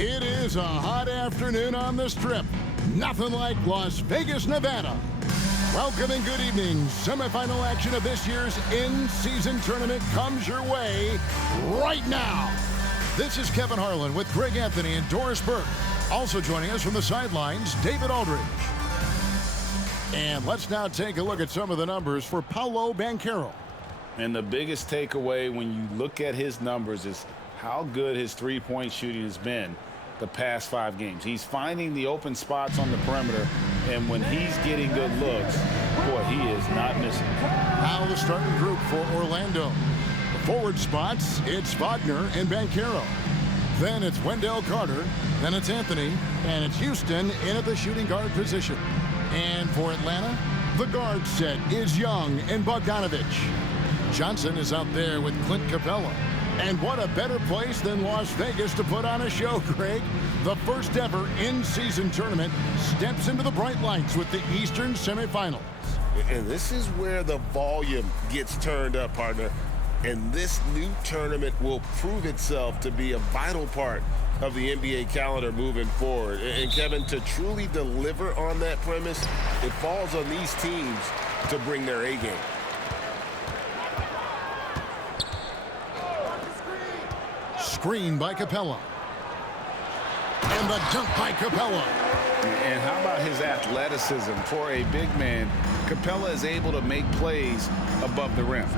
It is a hot afternoon on the Strip. Nothing like Las Vegas, Nevada. Welcome and good evening. Semifinal action of this year's in-season tournament comes your way right now. This is Kevin Harlan with Greg Anthony and Doris Burke. Also joining us from the sidelines, David Aldridge. And let's now take a look at some of the numbers for Paolo Banchero. And the biggest takeaway when you look at his numbers is how good his three-point shooting has been the past 5 games. He's finding the open spots on the perimeter, and when he's getting good looks, boy, he is not missing. Now the starting group for Orlando. The forward spots, it's Wagner and Banchero. Then it's Wendell Carter, then it's Anthony, and it's Houston in at the shooting guard position. And for Atlanta, the guard set is Young and Bogdanovich. Johnson is out there with Clint Capella. And what a better place than Las Vegas to put on a show, Greg. The first ever in-season tournament steps into the bright lights with the Eastern semifinals. And this is where the volume gets turned up, partner. And this new tournament will prove itself to be a vital part of the NBA calendar moving forward. And Kevin, to truly deliver on that premise, it falls on these teams to bring their A game. Screen by Capella. And the dunk by Capella. And how about his athleticism? For a big man, Capella is able to make plays above the rim.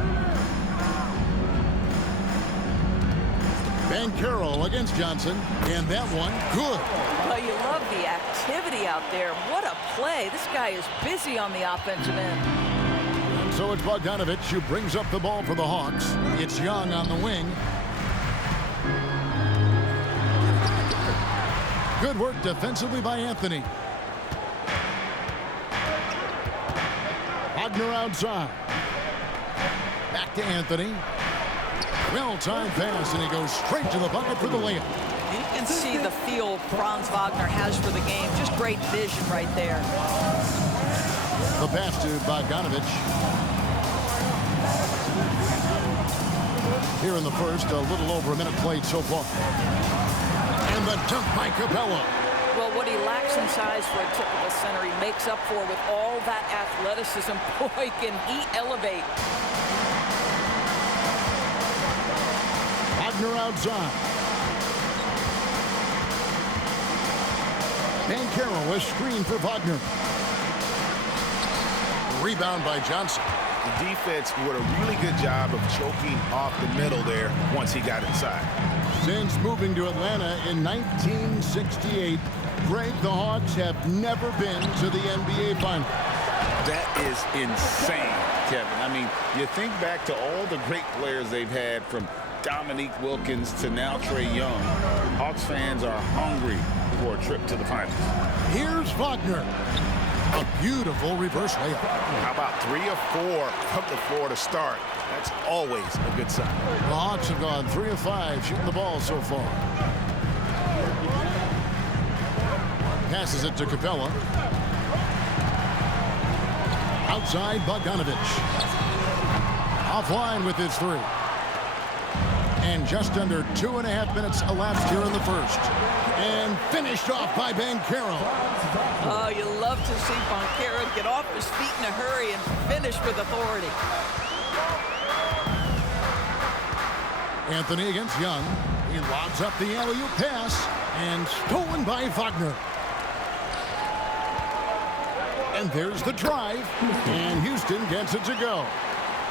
Banchero against Johnson, and that one good. Well, you love the activity out there. What a play. This guy is busy on the offensive end. And so it's Bogdanovich who brings up the ball for the Hawks. It's Young on the wing. Good work defensively by Anthony. Wagner outside. Back to Anthony. Well-timed pass, and he goes straight to the bucket for the layup. You can see the feel Franz Wagner has for the game. Just great vision right there. The pass to Bogdanovich. Here in the first, a little over a minute played so far. And the dunk by Capella. Well, what he lacks in size for a typical center, he makes up for with all that athleticism. Boy, can he elevate. Wagner outside. Banchero, a screen for Wagner. Rebound by Johnson. The defense did a really good job of choking off the middle there once he got inside. Since moving to Atlanta in 1968, Greg, the Hawks have never been to the NBA Finals. That is insane, Kevin. I mean, you think back to all the great players they've had, from Dominique Wilkins to now Trae Young. Hawks fans are hungry for a trip to the finals. Here's Wagner. A beautiful reverse layup. How about 3 of 4 from the floor to start? That's always a good sign. The Hawks have gone 3 of 5 shooting the ball so far. Passes it to Capella. Outside Bogdanovich. Offline with his 3. And just under 2.5 minutes elapsed here in the first. And finished off by Banchero. Oh, you love to see Banchero get off his feet in a hurry and finish with authority. Anthony against Young. He lobs up the alley-oop pass. And stolen by Wagner. And there's the drive. And Houston gets it to go.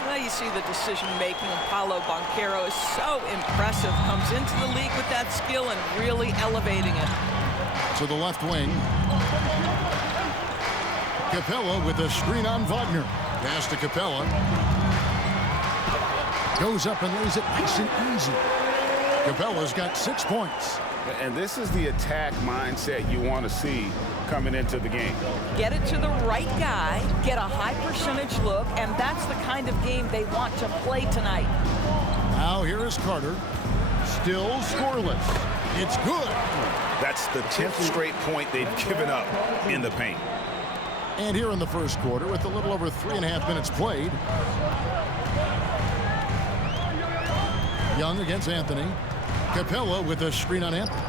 Well, you see the decision-making of Paolo Banchero is so impressive. Comes into the league with that skill and really elevating it. To the left wing. Capella with a screen on Wagner. Pass to Capella. Goes up and lays it nice and easy. Capella's got 6 points. And this is the attack mindset you want to see coming into the game. Get it to the right guy, get a high percentage look, and that's the kind of game they want to play tonight. Now here is Carter. Still scoreless. It's good. That's the 10th straight point they've given up in the paint. And here in the first quarter, with a little over 3.5 minutes played. Young against Anthony. Capella with a screen on Anthony.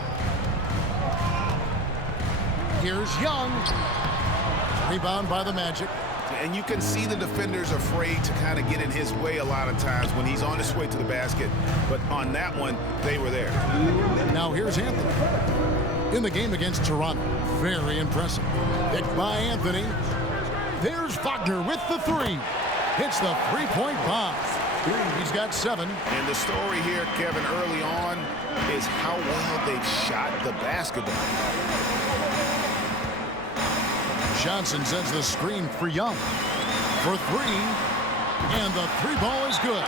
Here's Young. Rebound by the Magic. And you can see the defenders afraid to kind of get in his way a lot of times when he's on his way to the basket. But on that one, they were there. Now here's Anthony. In the game against Toronto, very impressive. Picked by Anthony. There's Wagner with the three. Hits the three-point bomb. He's got 7. And the story here, Kevin, early on is how well they've shot the basketball. Johnson sends the screen for Young. For 3. And the 3 ball is good.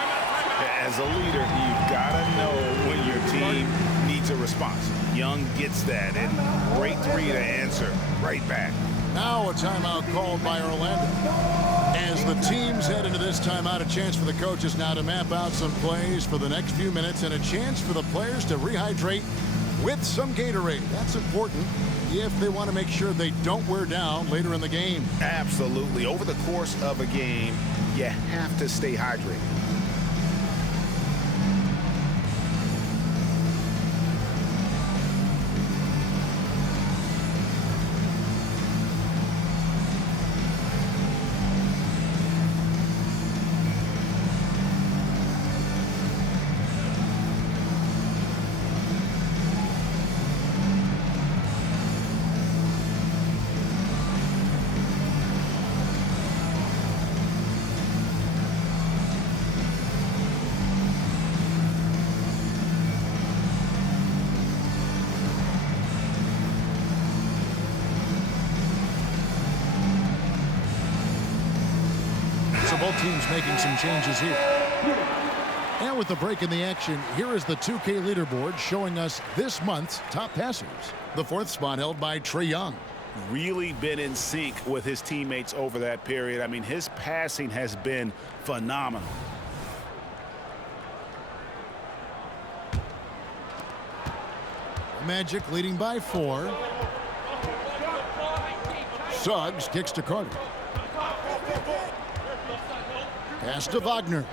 As a leader, you've got to know when your team needs a response. Young gets that, and great 3 to answer right back. Now a timeout called by Orlando. As the teams head into this timeout, a chance for the coaches now to map out some plays for the next few minutes and a chance for the players to rehydrate with some Gatorade. That's important if they want to make sure they don't wear down later in the game. Absolutely. Over the course of a game, you have to stay hydrated. So both teams making some changes here. And with the break in the action, here is the 2K leaderboard showing us this month's top passers. The 4th spot held by Trae Young. Really been in sync with his teammates over that period. I mean, his passing has been phenomenal. Magic leading by 4. Suggs kicks to Carter. Pass to Wagner.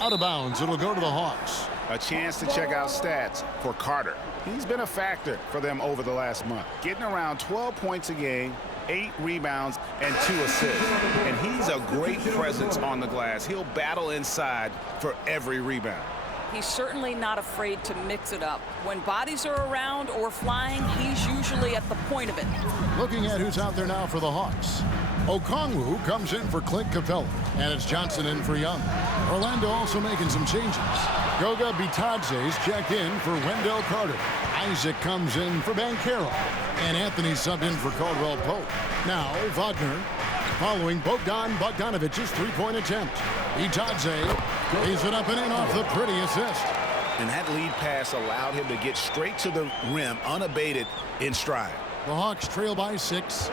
Out of bounds. It'll go to the Hawks. A chance to check out stats for Carter. He's been a factor for them over the last month. Getting around 12 points a game, 8 rebounds, and 2 assists. And he's a great presence on the glass. He'll battle inside for every rebound. He's certainly not afraid to mix it up. When bodies are around or flying, he's usually at the point of it. Looking at who's out there now for the Hawks. Okongwu comes in for Clint Capella, and it's Johnson in for Young. Orlando also making some changes. Goga Bitadze's checked in for Wendell Carter. Isaac comes in for Banchero, and Anthony subbed in for Caldwell Pope. Now Wagner following Bogdan Bogdanovic's three-point attempt. Bitadze lays it up and in off the pretty assist. And that lead pass allowed him to get straight to the rim unabated in stride. The Hawks trail by 6.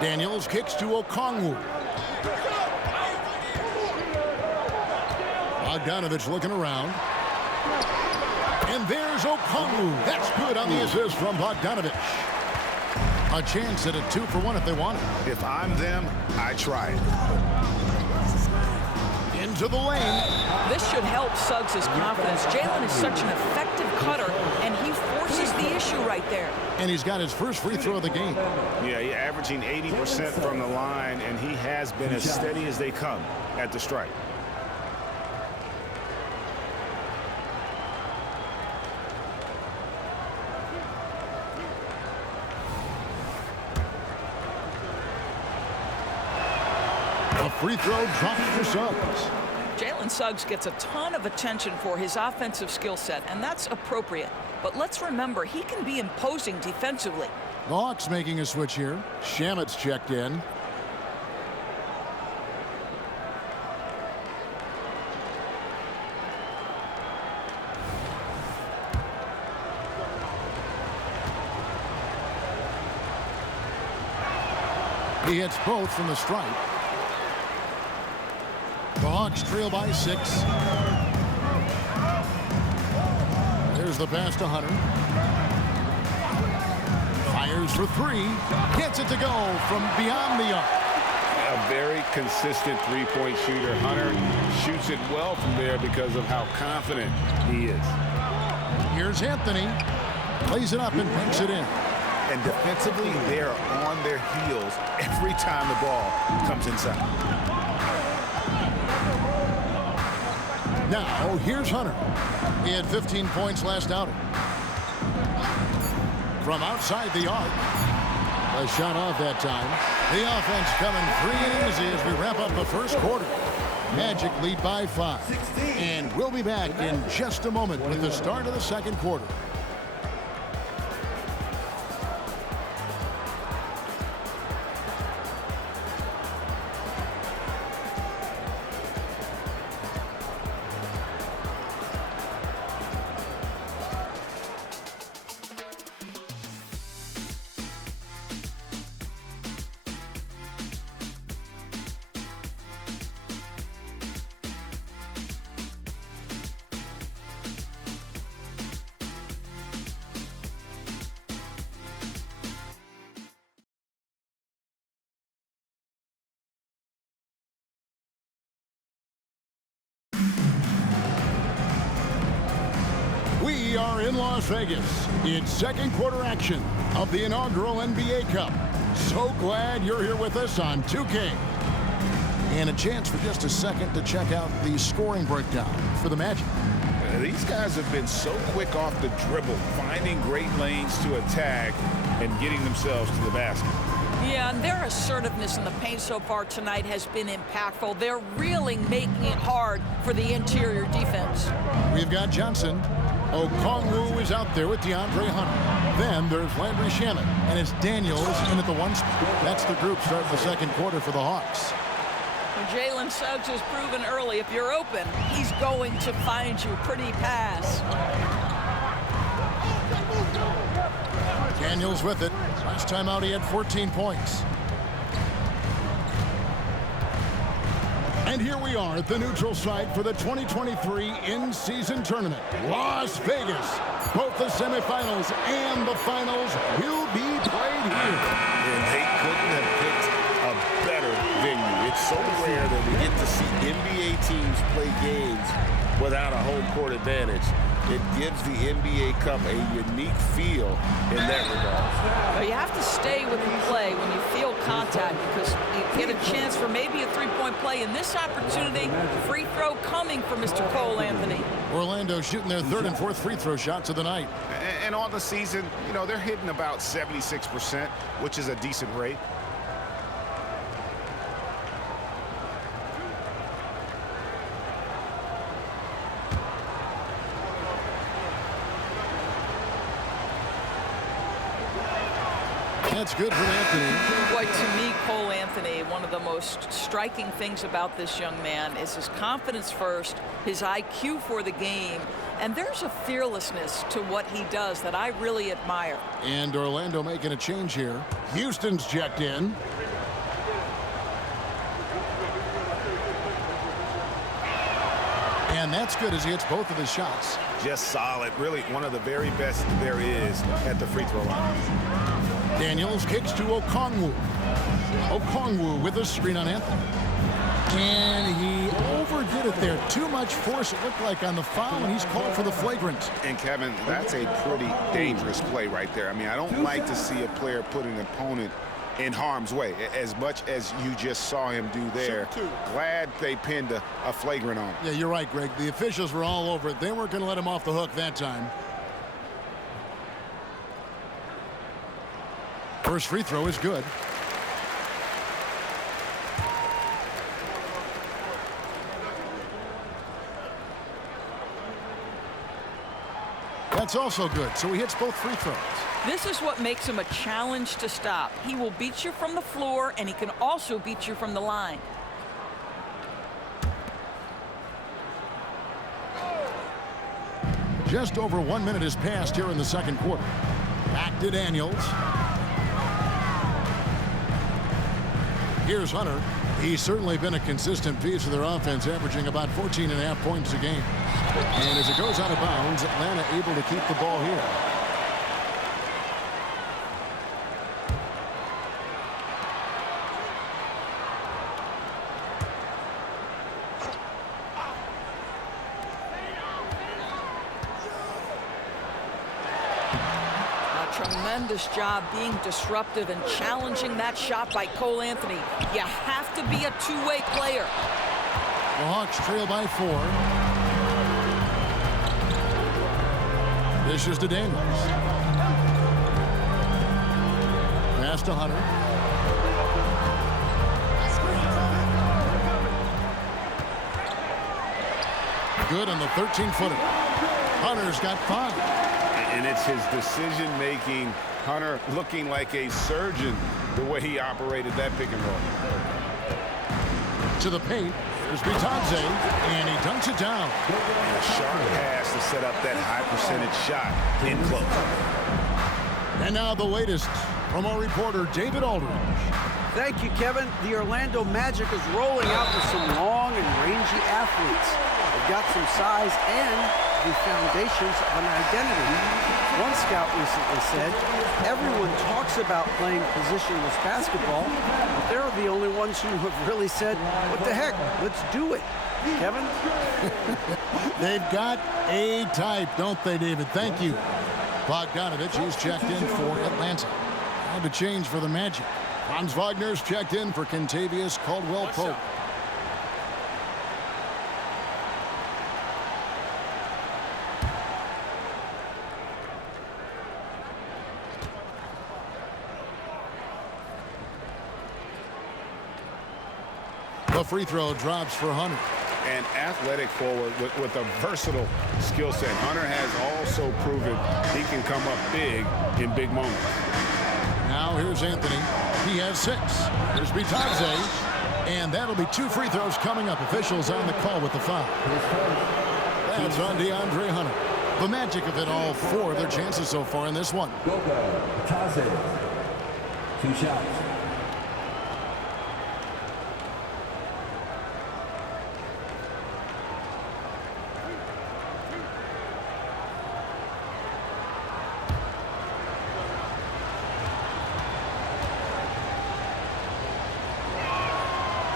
Daniels kicks to Okongwu. Bogdanovich looking around. And there's Okongwu. That's good on the assist from Bogdanovich. A chance at a 2-for-1 if they want it. If I'm them, I try it. Into the lane. This should help Suggs' confidence. Jalen is such an effective cutter, and he forces the issue right there. And he's got his first free throw of the game. Yeah, he's averaging 80% from the line, and he has been as steady as they come at the stripe. A free throw dropped for Suggs. Jalen Suggs gets a ton of attention for his offensive skill set, and that's appropriate. But let's remember, he can be imposing defensively. The Hawks making a switch here. Shamet's checked in. He hits both from the stripe. The Hawks trail by 6. There's the pass to Hunter. Fires for 3. Gets it to go from beyond the arc. A very consistent three-point shooter. Hunter shoots it well from there because of how confident he is. Here's Anthony. Plays it up and banks it in. And defensively, they are on their heels every time the ball comes inside. Now, here's Hunter. He had 15 points last outing. From outside the arc. A shot off that time. The offense coming free and easy as we wrap up the first quarter. Magic lead by 5. And we'll be back in just a moment with the start of the second quarter. We are in Las Vegas. It's second quarter action of the inaugural NBA Cup. So glad you're here with us on 2K. And a chance for just a second to check out the scoring breakdown for the Magic. These guys have been so quick off the dribble, finding great lanes to attack and getting themselves to the basket. Yeah, and their assertiveness in the paint so far tonight has been impactful. They're really making it hard for the interior defense. We've got Johnson. Okongwu is out there with DeAndre Hunter. Then there's Landry Shamet, and it's Daniels in at the 1 spot. That's the group starting the second quarter for the Hawks. Well, Jalen Suggs has proven early, if you're open, he's going to find you. Pretty pass. Daniels with it. Last time out he had 14 points. And here we are at the neutral site for the 2023 in-season tournament, Las Vegas. Both the semifinals and the finals will be played here. And they couldn't have picked a better venue. It's so rare that we get to see NBA teams play games without a home court advantage. It gives the NBA Cup a unique feel in that regard. But you have to stay with the play when you feel contact because you get a chance for maybe a three-point play. In this opportunity, free throw coming from Mr. Cole Anthony. Orlando shooting their third and fourth free throw shots of the night. And on the season, you know, they're hitting about 76%, which is a decent rate. That's good for Anthony. Boy, to me, Cole Anthony, one of the most striking things about this young man is his confidence first, his IQ for the game, and there's a fearlessness to what he does that I really admire. And Orlando making a change here. Houston's checked in. And that's good as he hits both of his shots. Just solid. Really one of the very best there is at the free throw line. Daniels kicks to Okongwu. Okongwu with a screen on Anthony. And he overdid it there. Too much force, it looked like, on the foul, and he's called for the flagrant. And, Kevin, that's a pretty dangerous play right there. I mean, I don't like to see a player put an opponent in harm's way, as much as you just saw him do there. Glad they pinned a flagrant on him. Yeah, you're right, Greg. The officials were all over it. They weren't going to let him off the hook that time. First free throw is good. That's also good. So he hits both free throws. This is what makes him a challenge to stop. He will beat you from the floor, and he can also beat you from the line. Just over 1 minute has passed here in the second quarter. Back to Daniels. Here's Hunter. He's certainly been a consistent piece of their offense, averaging about 14.5 points a game. And as it goes out of bounds, Atlanta able to keep the ball here. tremendous job being disruptive and challenging that shot by Cole Anthony. You have to be a two-way player. The Hawks trail by 4. This is to Daniels. Pass to Hunter. Good on the 13-footer. Hunter's got 5. And it's his decision-making. Hunter looking like a surgeon the way he operated that pick and roll. To the paint. There's Bitadze, and he dunks it down. And a sharp pass to set up that high-percentage shot in close. And now the latest from our reporter, David Aldridge. Thank you, Kevin. The Orlando Magic is rolling out with some long and rangy athletes. They've got some size and the foundations of an identity. One scout recently said, everyone talks about playing positionless basketball, but they're the only ones who have really said, what the heck, let's do it. Kevin? They've got a type, don't they, David? Thank you. Bogdanovich, who's checked in for Atlanta. Now to change for the Magic. Franz Wagner's checked in for Kentavious Caldwell-Pope. The free throw drops for Hunter. An athletic forward with a versatile skill set. Hunter has also proven he can come up big in big moments. Now here's Anthony. He has 6. Here's Bitadze. And that'll be 2 free throws coming up. Officials on the call with the foul. That's on DeAndre Hunter. The Magic have hit all 4 of their chances so far in this one. Bitadze. 2 shots.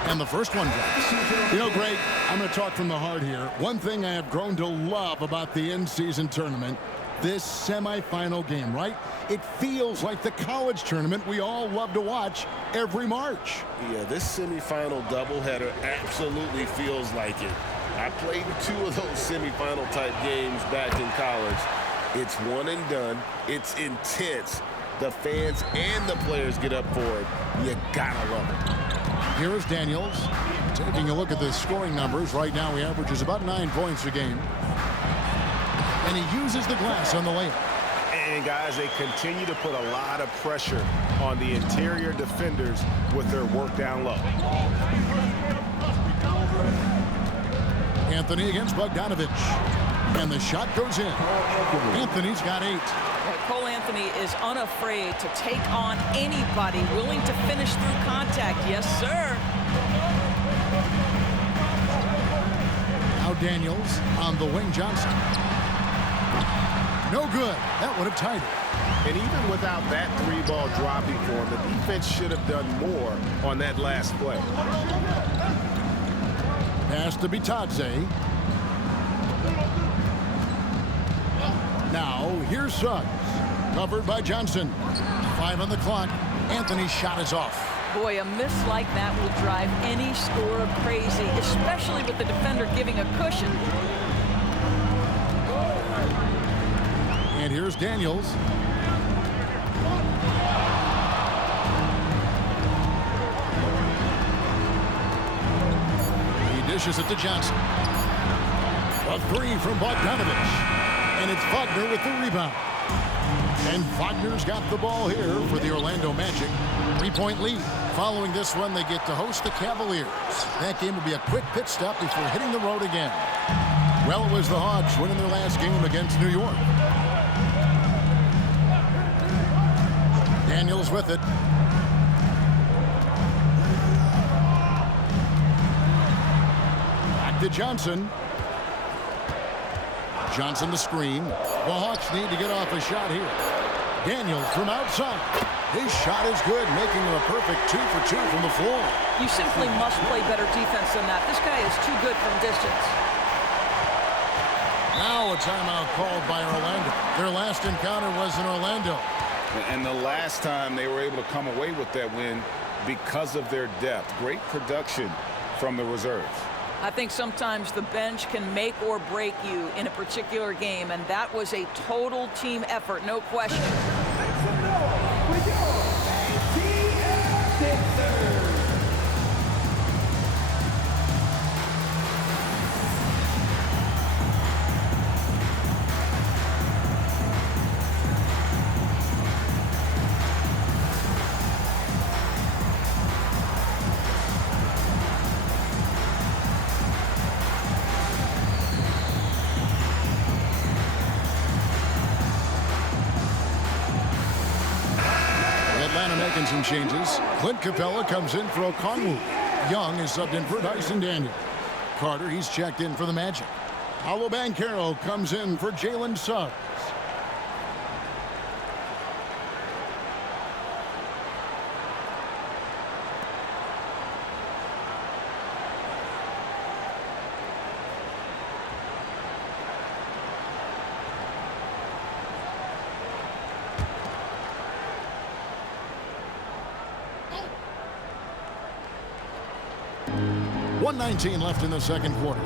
And the first one drops. You know, Greg, I'm going to talk from the heart here. One thing I have grown to love about the in-season tournament, this semifinal game, right? It feels like the college tournament we all love to watch every March. Yeah, this semifinal doubleheader absolutely feels like it. I played 2 of those semifinal type games back in college. It's one and done. It's intense. The fans and the players get up for it. You gotta love it. Here is Daniels taking a look at the scoring numbers. Right now he averages about 9 points a game. And he uses the glass on the layup. And guys, they continue to put a lot of pressure on the interior defenders with their work down low. Anthony against Bogdanovich. And the shot goes in. Anthony's got 8. Cole Anthony is unafraid to take on anybody, willing to finish through contact. Yes, sir. Now Daniels on the wing. Johnson. No good. That would have tied it. And even without that 3-ball dropping for him, the defense should have done more on that last play. Pass to Bitadze. Now here's Suggs. Covered by Johnson. 5 on the clock. Anthony's shot is off. Boy, a miss like that will drive any scorer crazy, especially with the defender giving a cushion. And here's Daniels. He dishes it to Johnson. A 3 from Bogdanovich. And it's Wagner with the rebound. And Wagner's got the ball here for the Orlando Magic. 3-point lead. Following this one, they get to host the Cavaliers. That game will be a quick pit stop before hitting the road again. Well, it was the Hawks winning their last game against New York. Daniels with it. Back to Johnson. Johnson the screen. The Hawks need to get off a shot here. Daniels from outside. His shot is good, making him a perfect 2 for 2 from the floor. You simply must play better defense than that. This guy is too good from distance. Now a timeout called by Orlando. Their last encounter was in Orlando. And the last time they were able to come away with that win because of their depth. Great production from the reserves. I think sometimes the bench can make or break you in a particular game, and that was a total team effort, no question. Making some changes. Clint Capella comes in for Okongwu. Young is subbed in for Dyson Daniel. Carter, he's checked in for the Magic. Paolo Banchero comes in for Jalen Suggs. .119 left in the second quarter.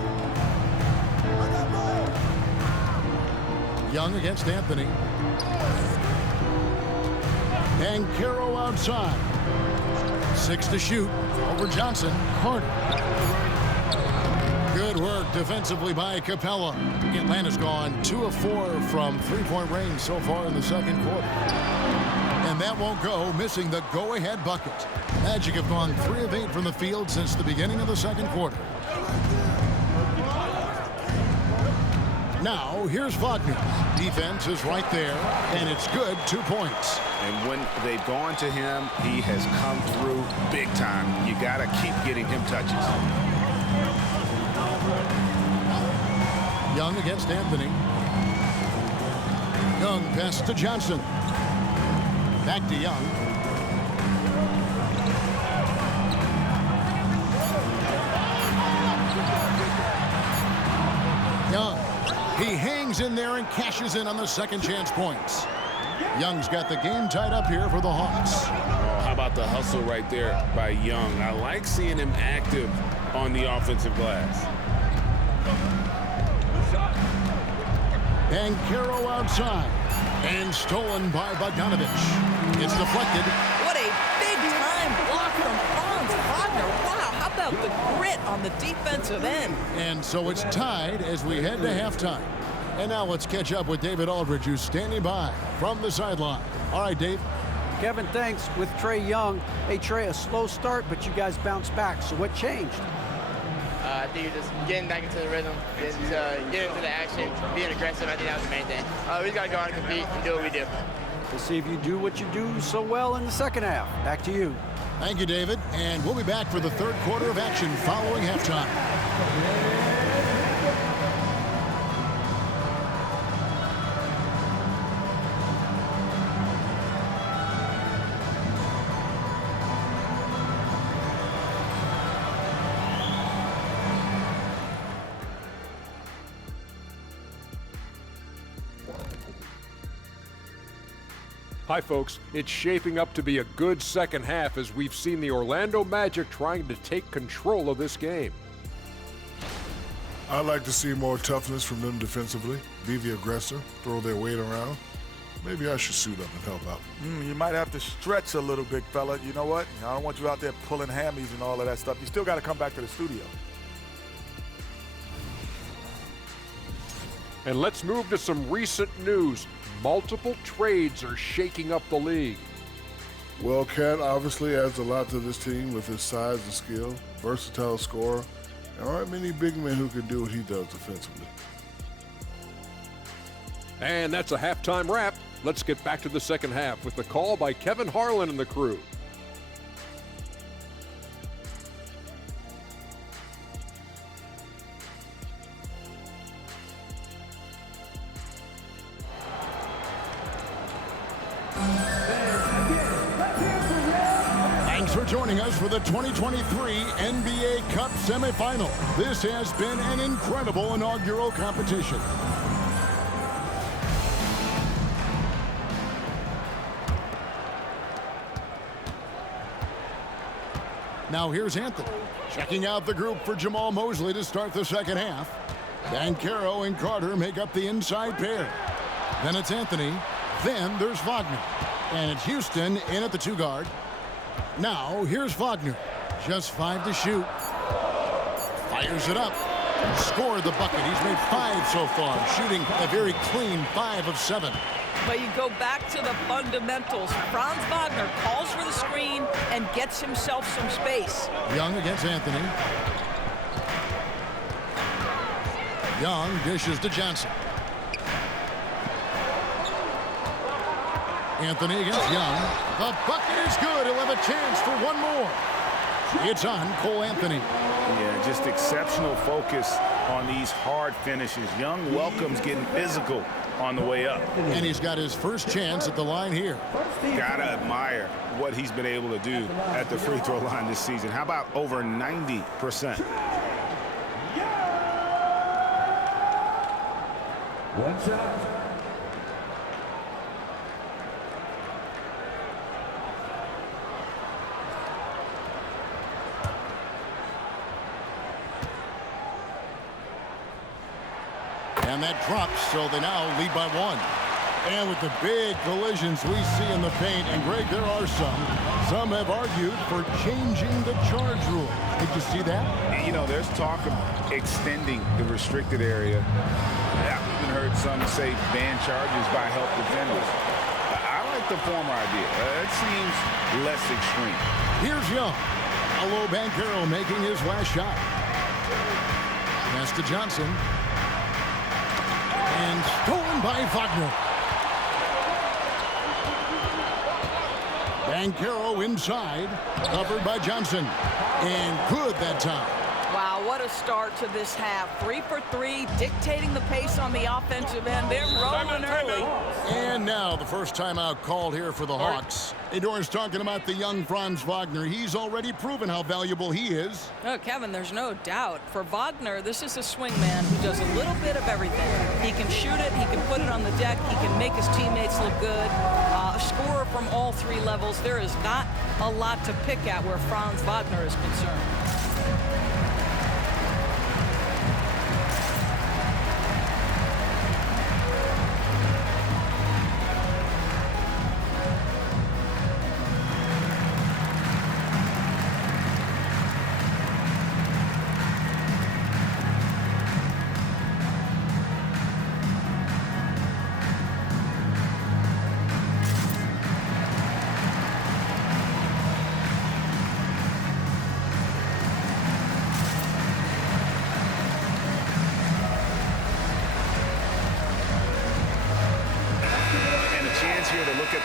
Young against Anthony. Banchero outside. 6 to shoot. Over Johnson. Carter. Good work defensively by Capella. Atlanta's gone 2 of 4 from three-point range so far in the second quarter. And that won't go, missing the go-ahead bucket. Magic have gone 3 of 8 from the field since the beginning of the second quarter. Now, here's Wagner. Defense is right there, and it's good, 2 points. And when they've gone to him, he has come through big time. You got to keep getting him touches. Young against Anthony. Young pass to Johnson. Back to Young. Young. He hangs in there and cashes in on the second chance points. Young's got the game tied up here for the Hawks. Oh, how about the hustle right there by Young? I like seeing him active on the offensive glass. Banchero outside. And stolen by Bogdanovich. It's deflected. What a big-time block from Franz Wagner. Wow, how about the grit on the defensive end? And so it's tied as we head to halftime. And now let's catch up with David Aldridge, who's standing by from the sideline. All right, Dave. Kevin, thanks. With Trae Young. Hey, Trae, a slow start, but you guys bounced back. So what changed? I think you're just getting back into the rhythm, getting into the action, being aggressive. I think that was the main thing. We just got to go out and compete and do what we do. We'll see if you do what you do so well in the second half. Back to you. Thank you, David. And we'll be back for the third quarter of action following halftime. Hi, folks. It's shaping up to be a good second half as we've seen the Orlando Magic trying to take control of this game. I'd like to see more toughness from them defensively, be the aggressor, throw their weight around. Maybe I should suit up and help out. You might have to stretch a little, big fella. You know what? I don't want you out there pulling hammies and all of that stuff. You still got to come back to the studio. And let's move to some recent news. Multiple trades are shaking up the league. Well, Cat obviously adds a lot to this team with his size and skill, versatile scorer. There aren't many big men who can do what he does defensively. And that's a halftime wrap. Let's get back to the second half with the call by Kevin Harlan and the crew. Thanks for joining us for the 2023 NBA Cup semifinal. This has been an incredible inaugural competition. Now here's Anthony. Checking out the group for Jamal Mosley to start the second half. Banchero and Carter make up the inside pair. Then it's Anthony. Then there's Wagner. And it's Houston in at the 2 guard. Now here's Wagner. Just 5 to shoot. Fires it up. Scored the bucket. He's made 5 so far, shooting a very clean 5 of 7. But you go back to the fundamentals. Franz Wagner calls for the screen and gets himself some space. Young against Anthony. Young dishes to Johnson. Anthony against Young. The bucket is good. He'll have a chance for one more. It's on Cole Anthony. Yeah, just exceptional focus on these hard finishes. Young welcomes getting physical on the way up. And he's got his first chance at the line here. Gotta admire what he's been able to do at the free throw line this season. How about over 90%? One shot. And that drops, so they now lead by 1. And with the big collisions we see in the paint, and Greg, there are some have argued for changing the charge rule. Did you see that? You know, there's talk of extending the restricted area. I've even heard some say ban charges by help defenders. I like the former idea. It seems less extreme. Here's Young. Paolo Banchero making his last shot. Pass to Johnson. And stolen by Wagner. Banchero inside, covered by Johnson. And good that time. Wow, what a start to this half. 3 for 3, dictating the pace on the offensive end. They're rolling early. And now the first timeout called here for the Hawks. Hey, Doris, talking about the young Franz Wagner. He's already proven how valuable he is. Oh, Kevin, there's no doubt. For Wagner, this is a swing man who does a little bit of everything. He can shoot it, he can put it on the deck, he can make his teammates look good. A scorer from all 3 levels. There is not a lot to pick at where Franz Wagner is concerned.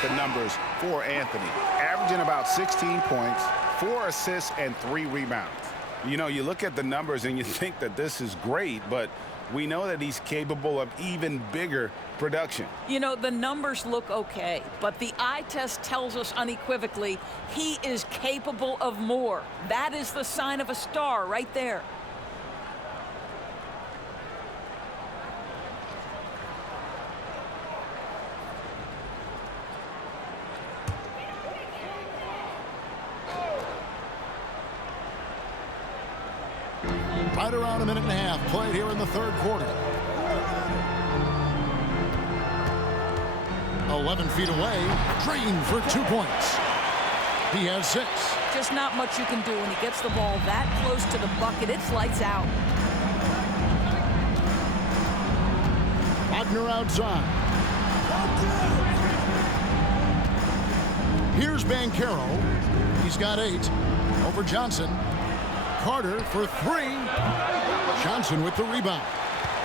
The numbers for Anthony, averaging about 16 points, 4 assists, and 3 rebounds. You know, you look at the numbers and you think that this is great, but we know that he's capable of even bigger production. You know, the numbers look okay, but the eye test tells us unequivocally he is capable of more. That is the sign of a star right there. Right around a minute and a half played here in the third quarter. 11 feet away, drained for 2 points. He has 6. Just not much you can do when he gets the ball that close to the bucket. It's lights out. Wagner outside. Here's Banchero. He's got 8 over Johnson. Carter for 3. Johnson with the rebound.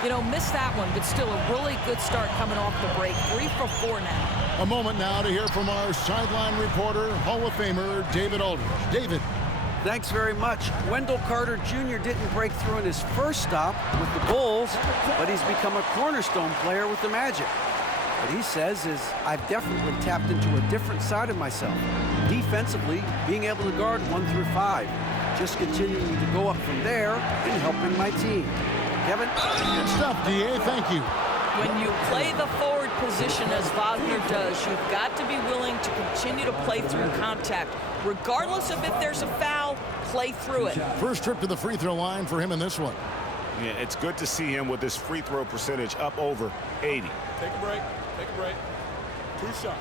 You know, missed that one, but still a really good start coming off the break. 3 for 4 now. A moment now to hear from our sideline reporter, Hall of Famer David Aldridge. David. Thanks very much. Wendell Carter Jr. didn't break through in his first stop with the Bulls, but he's become a cornerstone player with the Magic. What he says is, I've definitely tapped into a different side of myself. Defensively, being able to guard 1 through 5. Just continuing to go up from there and helping my team. Kevin? Good stuff, D.A. Thank you. When you play the forward position as Wagner does, you've got to be willing to continue to play through contact. Regardless of if there's a foul, play through it. First trip to the free throw line for him in this one. Yeah, it's good to see him with his free throw percentage up over 80. Take a break. Take a break. 2 shots.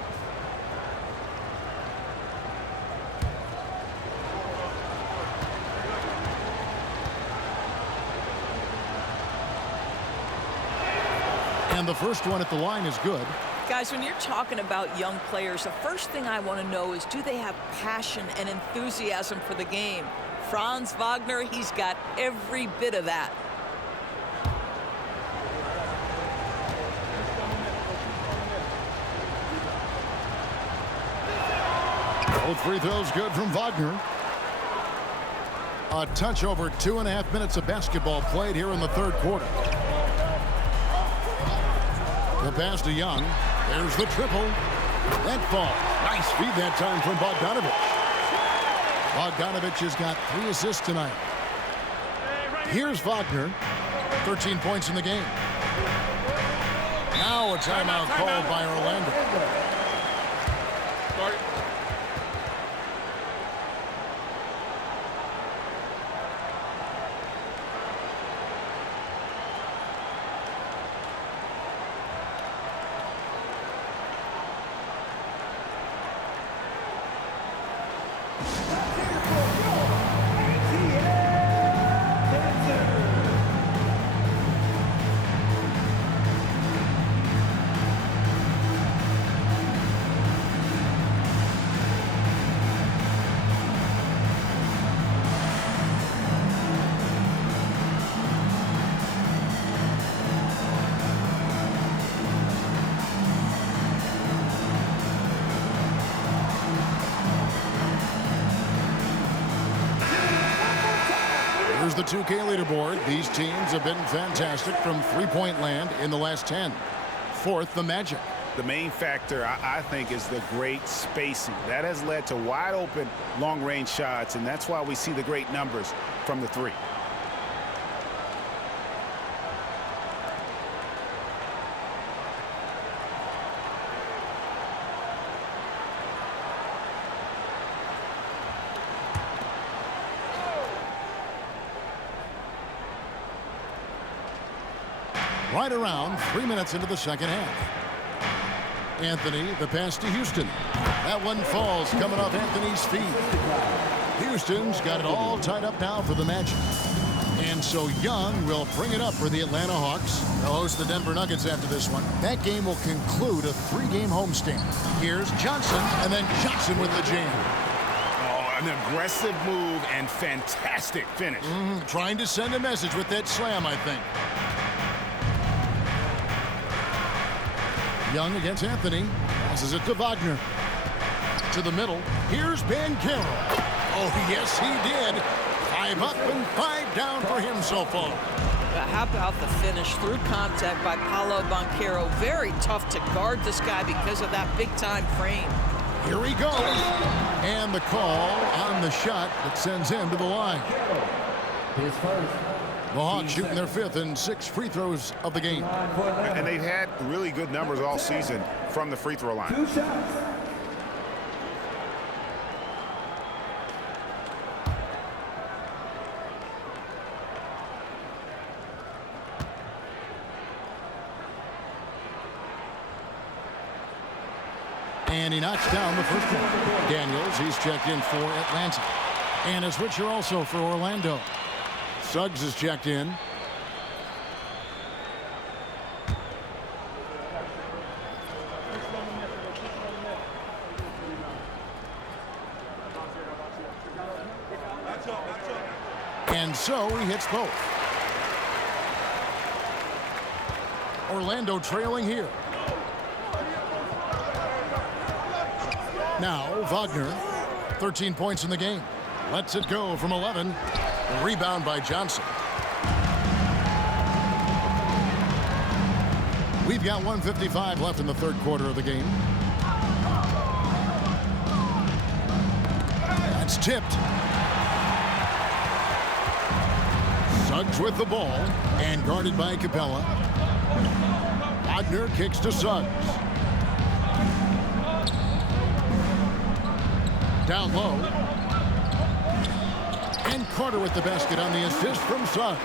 And the first one at the line is good. Guys, when you're talking about young players, the first thing I want to know is, do they have passion and enthusiasm for the game? Franz Wagner, he's got every bit of that. Both free throws good from Wagner. A touch over 2.5 minutes of basketball played here in the third quarter. The pass to Young. There's the triple. That falls. Nice feed that time from Bogdanovic. Bogdanovic has got 3 assists tonight. Here's Wagner. 13 points in the game. Now a timeout called by Orlando. Sorry. Here's the 2K leaderboard. These teams have been fantastic from three-point land in the last 10. Fourth, the Magic. The main factor, I think, is the great spacing. That has led to wide open, long-range shots, and that's why we see the great numbers from the 3. Right around 3 minutes into the second half. Anthony, the pass to Houston. That one falls coming off Anthony's feet. Houston's got it all tied up now for the Magic. And so Young will bring it up for the Atlanta Hawks. They'll host the Denver Nuggets after this one. That game will conclude a 3-game homestand. Here's Johnson, and then Johnson with the jam. Oh, an aggressive move and fantastic finish. Trying to send a message with that slam, I think. Young against Anthony. Passes it to Wagner. To the middle. Here's Banchero. Oh, yes, he did. 5 up and 5 down for him so far. How about the finish through contact by Paolo Banchero? Very tough to guard this guy because of that big-time frame. Here he goes. And the call on the shot that sends him to the line. His first. The Hawks shooting their 5th and 6th free throws of the game. And they've had really good numbers all season from the free throw line. 2 shots. And he knocks down the first one. Daniels, he's checked in for Atlanta. And a switcher also for Orlando. Suggs is checked in. And so he hits both. Orlando trailing here. Now Wagner, 13 points in the game. Lets it go from 11. A rebound by Johnson. We've got 1:55 left in the third quarter of the game. That's tipped. Suggs with the ball and guarded by Capella. Wagner kicks to Suggs. Down low. And Carter with the basket on the assist from Suggs.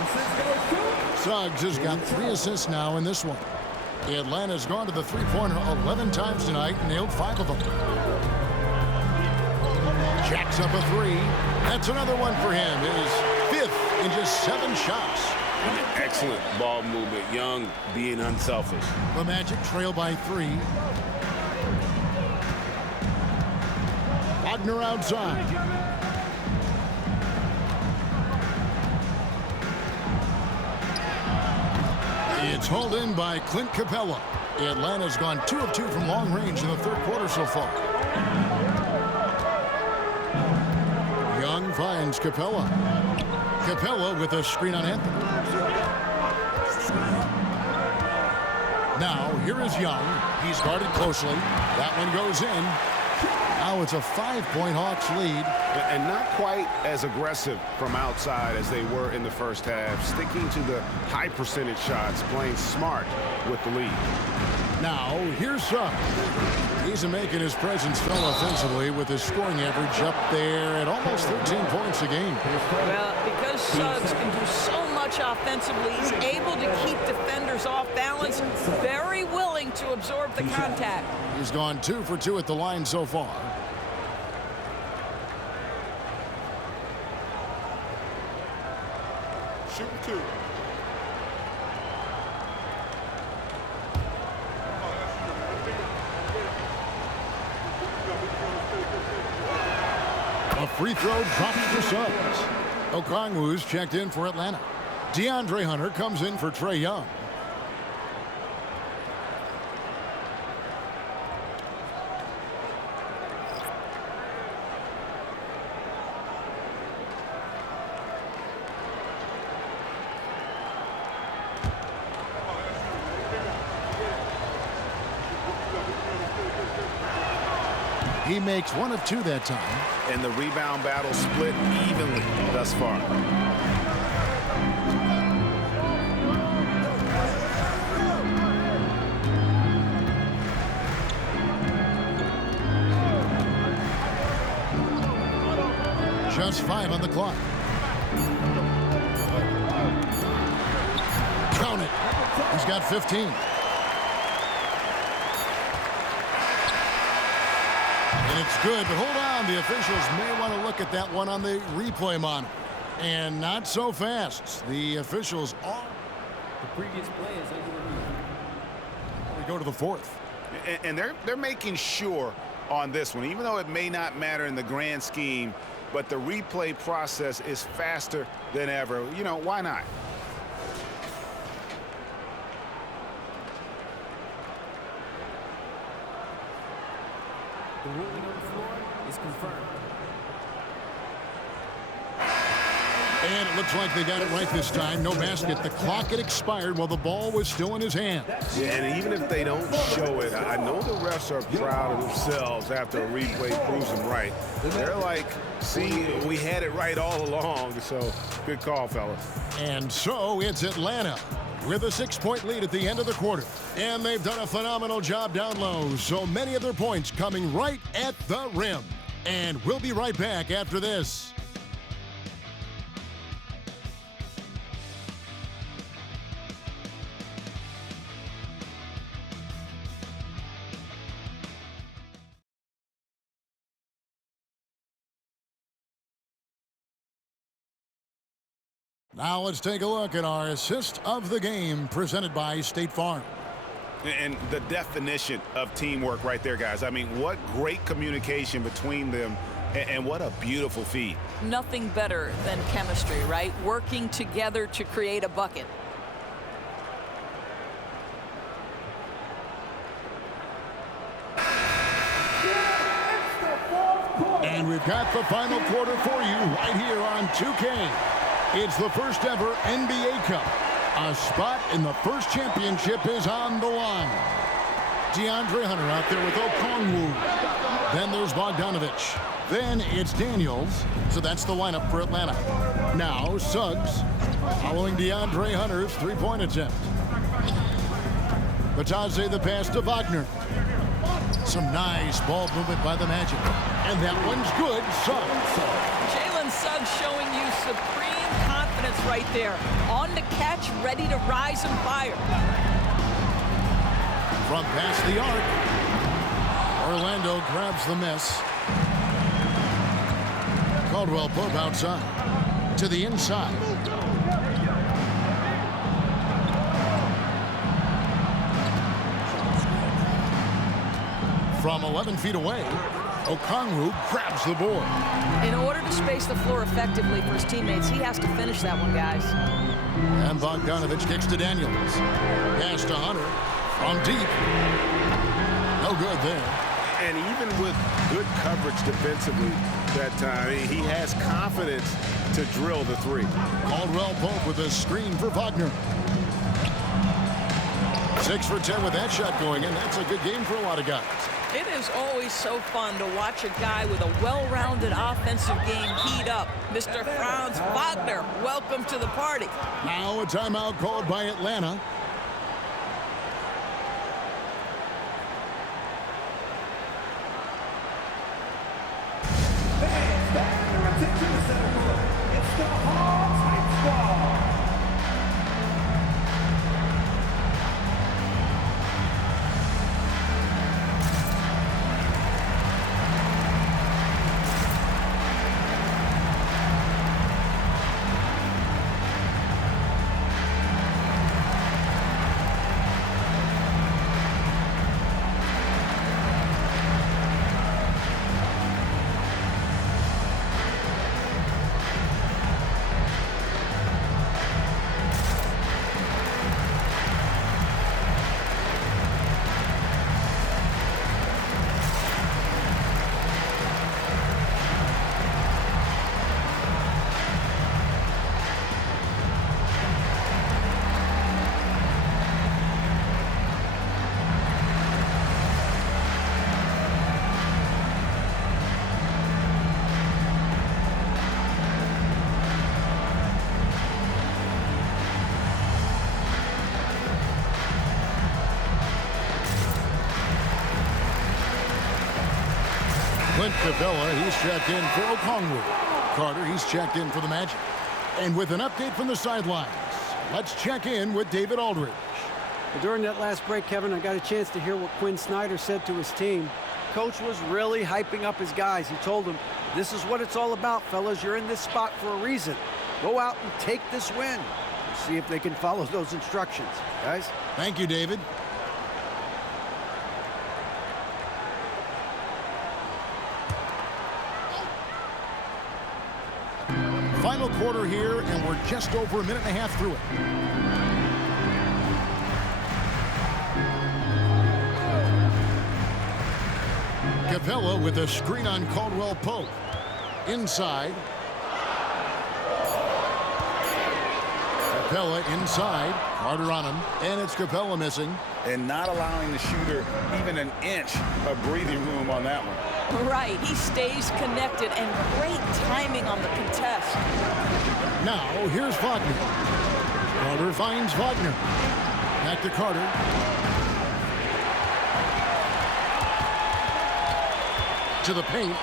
Suggs has got 3 assists now in this one. Atlanta's gone to the three-pointer 11 times tonight and nailed 5 of them. Jacks up a 3. That's another one for him. His 5th in just 7 shots. Excellent ball movement. Young being unselfish. The Magic trail by 3. Wagner outside. It's hauled in by Clint Capella. Atlanta's gone 2 of 2 from long range in the third quarter so far. Young finds Capella. Capella with a screen on Anthony. Now, here is Young. He's guarded closely. That one goes in. Now it's a 5-point Hawks lead. And not quite as aggressive from outside as they were in the first half. Sticking to the high percentage shots, playing smart with the lead. Now, here's Suggs. He's making his presence felt offensively with his scoring average up there at almost 13 points a game. Well, because Suggs can do so much offensively, he's able to keep defenders off balance, very willing to absorb the contact. He's gone 2 for 2 at the line so far. Shooting 2. A free throw drops for Suggs. Okongwu's checked in for Atlanta. DeAndre Hunter comes in for Trae Young. He makes 1 of 2 that time. And the rebound battle split evenly thus far. Just 5 on the clock. Count it. He's got 15. And it's good, but hold on. The officials may want to look at that one on the replay monitor. And not so fast. The officials are. The previous play is over the review. We go to the 4th. And they're making sure on this one, even though it may not matter in the grand scheme, but the replay process is faster than ever. You know, why not? The ruling on the floor is confirmed. And it looks like they got it right this time. No basket. The clock had expired while the ball was still in his hands. Yeah, and even if they don't show it, I know the refs are proud of themselves after a replay proves them right. They're like, see, we had it right all along. So, good call, fellas. And so it's Atlanta with a 6-point lead at the end of the quarter. And they've done a phenomenal job down low. So many of their points coming right at the rim. And we'll be right back after this. Now let's take a look at our assist of the game presented by State Farm. And the definition of teamwork right there, guys. I mean, what great communication between them, and what a beautiful feed. Nothing better than chemistry, right? Working together to create a bucket. And we've got the final quarter for you right here on 2K. It's the first ever NBA Cup. A spot in the first championship is on the line. DeAndre Hunter out there with Okongwu. Then there's Bogdanovich. Then it's Daniels. So that's the lineup for Atlanta. Now Suggs following DeAndre Hunter's three-point attempt. Batadze the pass to Wagner. Some nice ball movement by the Magic. And that one's good. Suggs. Jalen Suggs showing you supreme confidence right there. On the catch, ready to rise and fire. From past the arc, Orlando grabs the miss. Caldwell Pope outside to the inside. From 11 feet away, Okongwu grabs the board. In order to space the floor effectively for his teammates, he has to finish that one, guys. And Bogdanovich kicks to Daniels. Pass to Hunter from deep. No good there. And even with good coverage defensively that time, he has confidence to drill the three. Caldwell Pope with a screen for Wagner. 6 for 10 with that shot going in. That's a good game for a lot of guys. It is always so fun to watch a guy with a well-rounded offensive game heat up. Mr. Franz Wagner, welcome to the party. Now a timeout called by Atlanta. It's the Hawks Heights Ball. Clint Capella, he's checked in for Okongwu. Carter, he's checked in for the Magic. And with an update from the sidelines, let's check in with David Aldridge. Well, during that last break, Kevin, I got a chance to hear what Quinn Snyder said to his team. Coach was really hyping up his guys. He told them, this is what it's all about, fellas. You're in this spot for a reason. Go out and take this win. We'll see if they can follow those instructions, guys. Thank you, David. Final quarter here, and we're just over a minute and a half through it. Capella with a screen on Caldwell Pope. Inside. Capella inside. Carter on him. And it's Capella missing. And not allowing the shooter even an inch of breathing room on that one. Right, he stays connected, and great timing on the contest. Now, here's Wagner. Carter finds Wagner. Back to Carter. To the paint.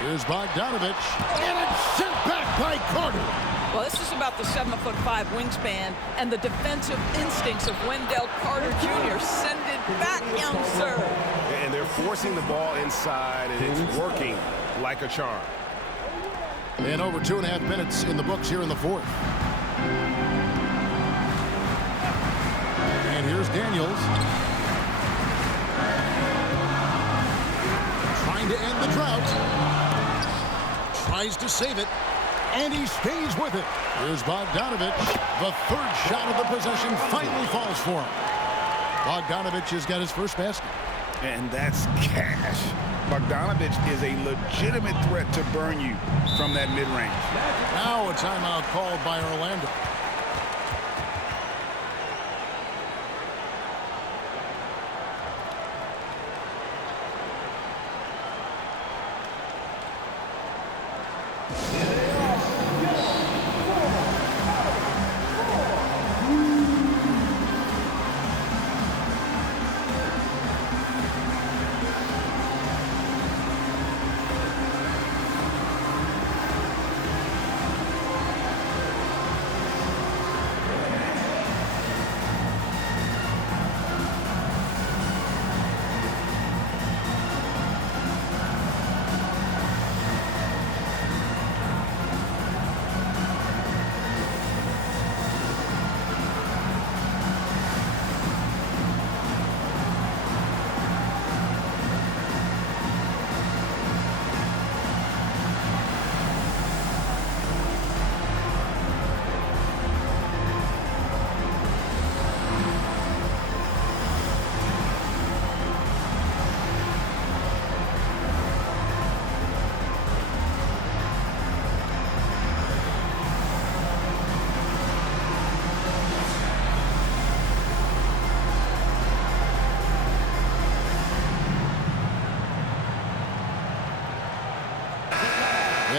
Here's Bogdanovich. And it's sent back by Carter. Well, this is about the 7'5" wingspan and the defensive instincts of Wendell Carter Jr. Send it back, young sir. And they're forcing the ball inside, and it's working like a charm. And over 2.5 minutes in the books here in the fourth. And here's Daniels. Trying to end the drought. Tries to save it. And he stays with it. Here's Bogdanovich. The third shot of the possession finally falls for him. Bogdanovich has got his first basket. And that's cash. Bogdanovich is a legitimate threat to burn you from that mid-range. Now a timeout called by Orlando.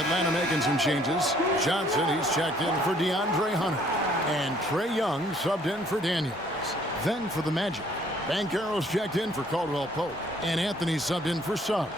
Atlanta making some changes. Johnson, he's checked in for DeAndre Hunter. And Trae Young subbed in for Daniels. Then for the Magic, Banchero's checked in for Caldwell Pope. And Anthony subbed in for Suggs.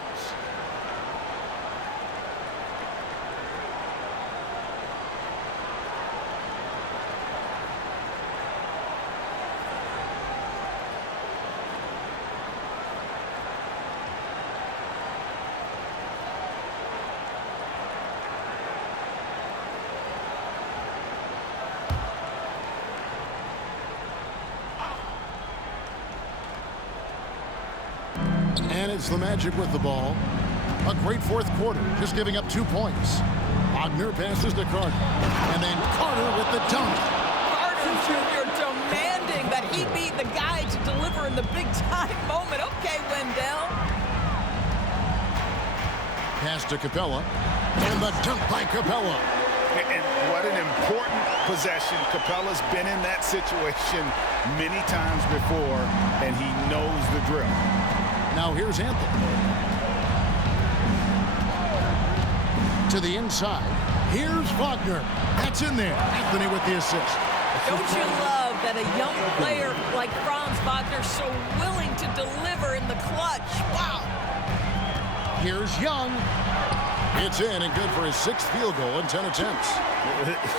And it's the Magic with the ball. A great fourth quarter, just giving up 2 points. Wagner passes to Carter. And then Carter with the dunk. Carter Jr. demanding that he be the guy to deliver in the big-time moment. Okay, Wendell. Pass to Capella. And the dunk by Capella. And what an important possession. Capella's been in that situation many times before, and he knows the drill. Now here's Anthony. To the inside. Here's Wagner. That's in there. Anthony with the assist. Don't you love that a young player like Franz Wagner so willing to deliver in the clutch? Wow. Here's Young. It's in and good for his 6th field goal in 10 attempts.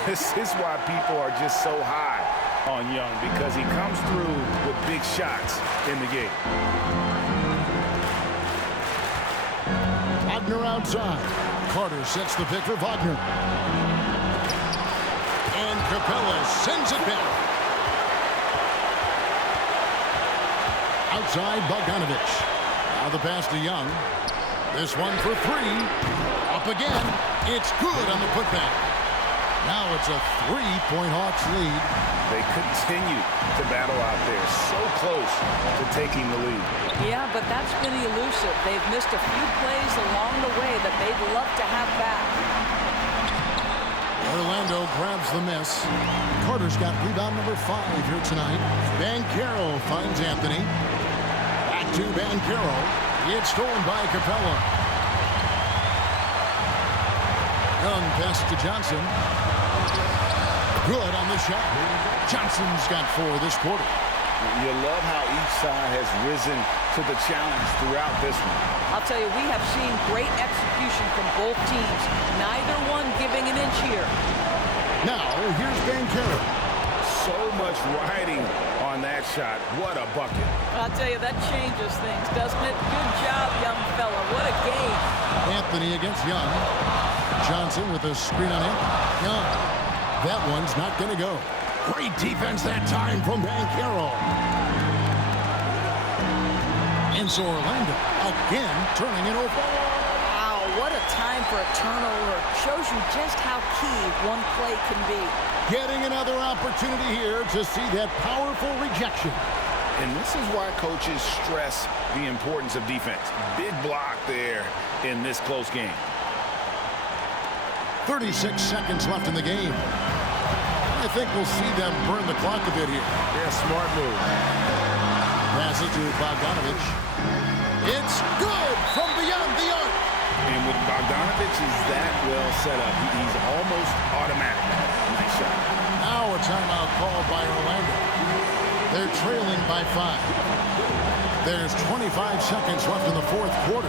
This is why people are just so high on Young, because he comes through with big shots in the game. Wagner outside. Carter sets the pick for Wagner. And Capella sends it back. Outside Bogdanovich. Now the pass to Young. This one for 3. Up again. It's good on the putback. Now it's a 3-point Hawks lead. They continue to battle out there, so close to taking the lead. Yeah, but that's been elusive. They've missed a few plays along the way that they'd love to have back. Orlando grabs the miss. Carter's got rebound number 5 here tonight. Banchero finds Anthony. Back to Banchero. It's stolen by Capella. Young passes to Johnson. Good on the shot. Johnson's got 4 this quarter. You love how each side has risen to the challenge throughout this one. I'll tell you, we have seen great execution from both teams. Neither one giving an inch here. Now, here's Banchero. So much riding on that shot. What a bucket. I'll tell you, that changes things, doesn't it? Good job, young fella. What a game. Anthony against Young. Johnson with a screen on him. Young. That one's not going to go. Great defense that time from Banchero. And so Orlando again turning it over. Wow, what a time for a turnover. Shows you just how key one play can be. Getting another opportunity here to see that powerful rejection. And this is why coaches stress the importance of defense. Big block there in this close game. 36 seconds left in the game. I think we'll see them burn the clock a bit here. Yeah, smart move. Pass it to Bogdanovich. It's good from beyond the arc. And with Bogdanovich is that well set up, he's almost automatic. Nice shot. Now a timeout called by Orlando. They're trailing by 5. There's 25 seconds left in the fourth quarter.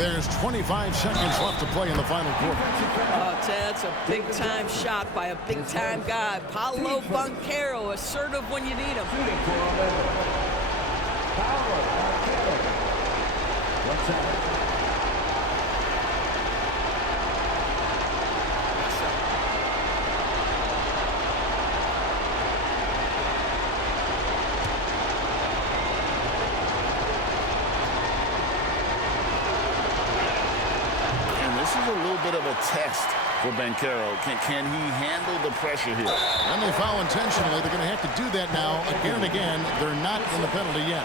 There's 25 seconds left to play in the final quarter. Oh, Ted, it's a big-time shot by a big-time guy. Paolo Banchero, assertive when you need him. A little bit of a test for Banchero. Can he handle the pressure here? And they foul intentionally. They're going to have to do that now again and again. They're not in the penalty yet.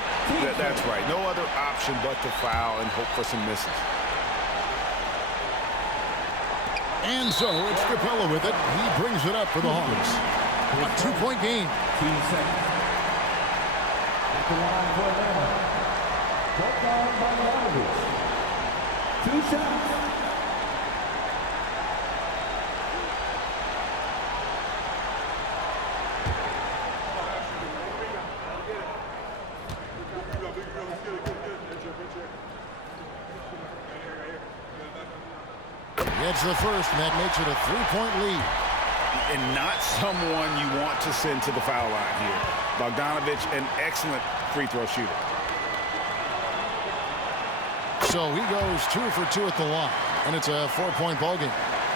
That's right. No other option but to foul and hope for some misses. And so it's Capella with it. He brings it up for the Hawks. A 2-point game. 2 seconds. At the line for Atlanta. Bogdan Bogdanović. 2 shots. It's the first, and that makes it a 3-point lead. And not someone you want to send to the foul line here. Bogdanović, an excellent free throw shooter. So he goes 2 for 2 at the line, and it's a 4-point ball game.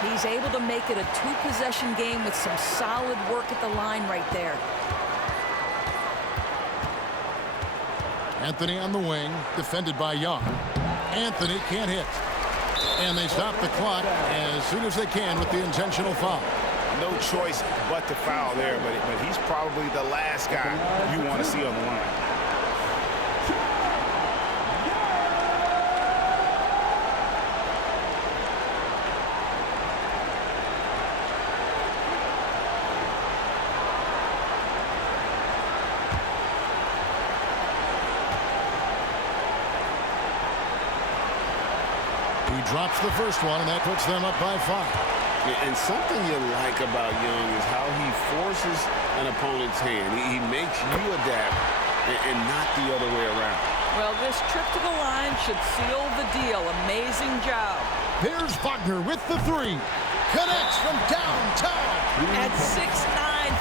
He's able to make it a 2-possession game with some solid work at the line right there. Anthony on the wing, defended by Young. Anthony can't hit. And they stop the clock as soon as they can with the intentional foul. No choice but to foul there, but he's probably the last guy you want to see on the line. He drops the first one, and that puts them up by 5. And something you like about Young is how he forces an opponent's hand. He makes you adapt and not the other way around. Well, this trip to the line should seal the deal. Amazing job. Here's Wagner with the 3. Connects from downtown. At 6'9",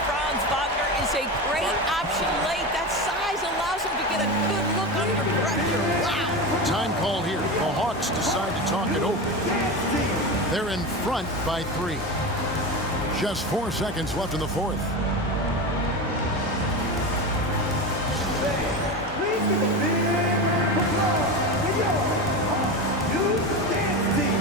Franz Wagner is a great option late. That size allows him to get a good look under pressure. Wow. Time call here. The Hawks decide to talk it over. They're in front by 3. Just 4 seconds left in the fourth. Please give a big round of applause to your Hawks Youth Dance Team.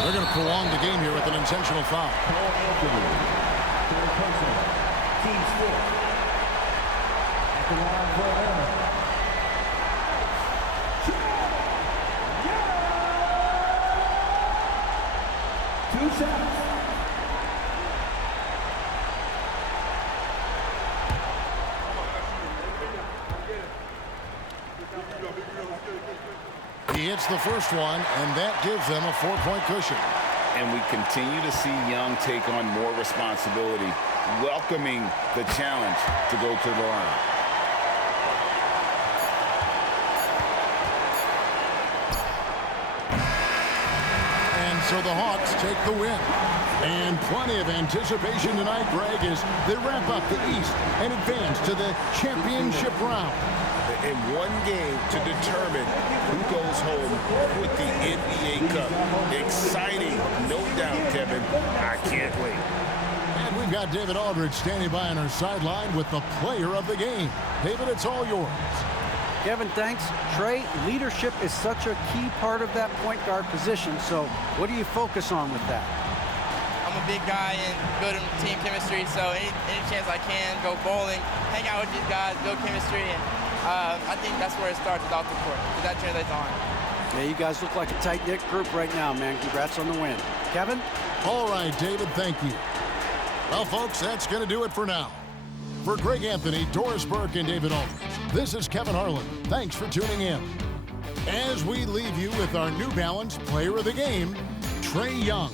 They're going to prolong the game here with an intentional foul. Team sport. At the line for Atlanta. Two shots. hits the first one, and that gives them a 4-point cushion. And we continue to see Young take on more responsibility, welcoming the challenge to go to the line. And so the Hawks take the win. And plenty of anticipation tonight, Greg, as they wrap up the East and advance to the championship round. In one game to determine who goes home with the NBA Cup. Exciting, no doubt, Kevin. I can't wait. And we've got David Aldridge standing by on our sideline with the player of the game. David, it's all yours. Kevin, thanks. Trey, leadership is such a key part of that point guard position. So what do you focus on with that? I'm a big guy and building team chemistry, so any chance I can, go bowling, hang out with these guys, build chemistry, and I think that's where it starts is off the court, because that translates on. Yeah, you guys look like a tight-knit group right now, man. Congrats on the win. Kevin? All right, David, thank you. Well, folks, that's going to do it for now. For Greg Anthony, Doris Burke, and David Aldridge, this is Kevin Harlan. Thanks for tuning in. As we leave you with our New Balance Player of the Game, Trae Young.